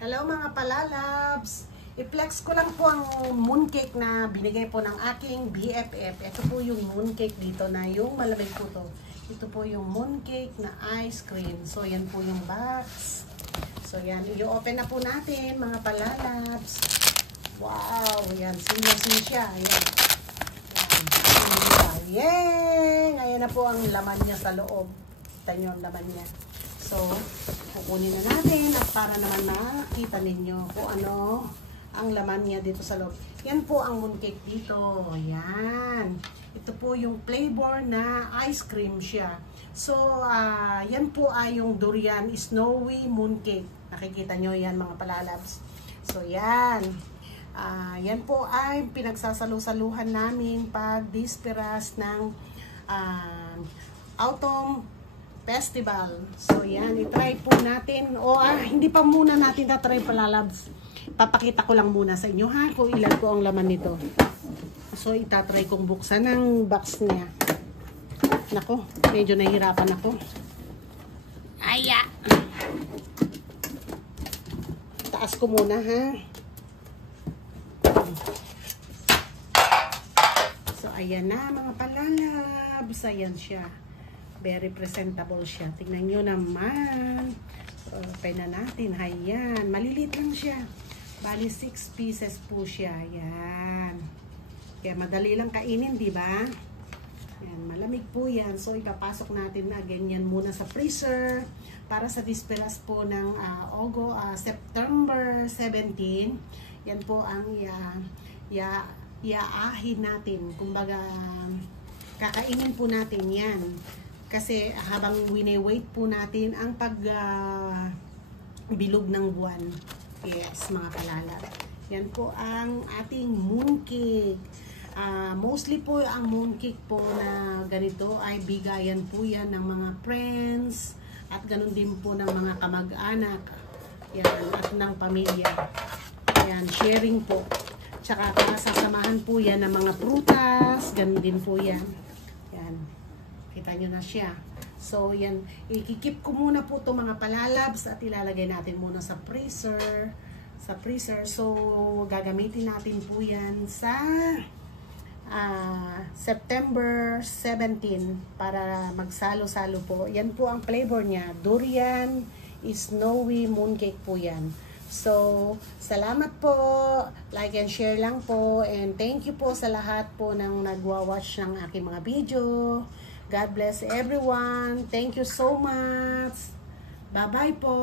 Hello mga palalabs! I-flex ko lang po ang mooncake na binigay po ng aking BFF. Ito po yung mooncake dito na yung malamig po to. Ito po yung mooncake na ice cream. So yan po yung box. So yan, i-open na po natin mga palalabs. Wow! Yan, sinya siya. Ayan. Yay! Ayan na po ang laman niya sa loob. Kita nyo ang laman niya. So, kukunin na natin at para naman makita ninyo kung ano ang laman niya dito sa loob. Yan po ang mooncake dito. Yan. Ito po yung flavor na ice cream siya. So, yan po ay yung durian snowy mooncake. Nakikita nyo yan mga palalabs. So, yan. Yan po ay pinagsasalu-saluhan namin pag disperas ng autumn festival. So yan, i-try po natin. Hindi pa muna natin na-try palalabs. Papakita ko lang muna sa inyo ha kung ilan po ang laman nito. So itatry kong buksan ang box niya. Nako, medyo nahihirapan ako. Aya! Taas ko muna ha. So ayan na mga palalabs. Ayan siya. Very presentable siya. Tingnan nyo naman. So, open na natin. Ayan. Maliliit lang siya. Bali, 6 pieces po siya. Ayan. Kaya madali lang kainin, di ba? Ayan. Malamig po yan. So, ipapasok natin na ganyan muna sa freezer. Para sa disperas po ng September 17. Yan po ang iaahin natin. Kumbaga, kakainin po natin yan. Kasi habang wini-wait po natin ang bilog ng buwan. Yes, mga palalab. Yan po ang ating mooncake. Mostly po ang mooncake po na ganito ay bigayan po yan ng mga friends at ganun din po ng mga kamag-anak. Yan, at ng pamilya. Yan, sharing po. Tsaka sasamahan po yan ng mga prutas. Ganun din po yan. Yan. Kita nyo na siya. So, yan. Ikikip ko muna po itong mga palalabs at ilalagay natin muna sa freezer. Sa freezer. So, gagamitin natin po yan sa September 17 para magsalo-salo po. Yan po ang flavor niya. Durian snowy mooncake po yan. So, salamat po. Like and share lang po. And thank you po sa lahat po ng nagwa-watch ng aking mga video. God bless everyone. Thank you so much. Bye-bye po.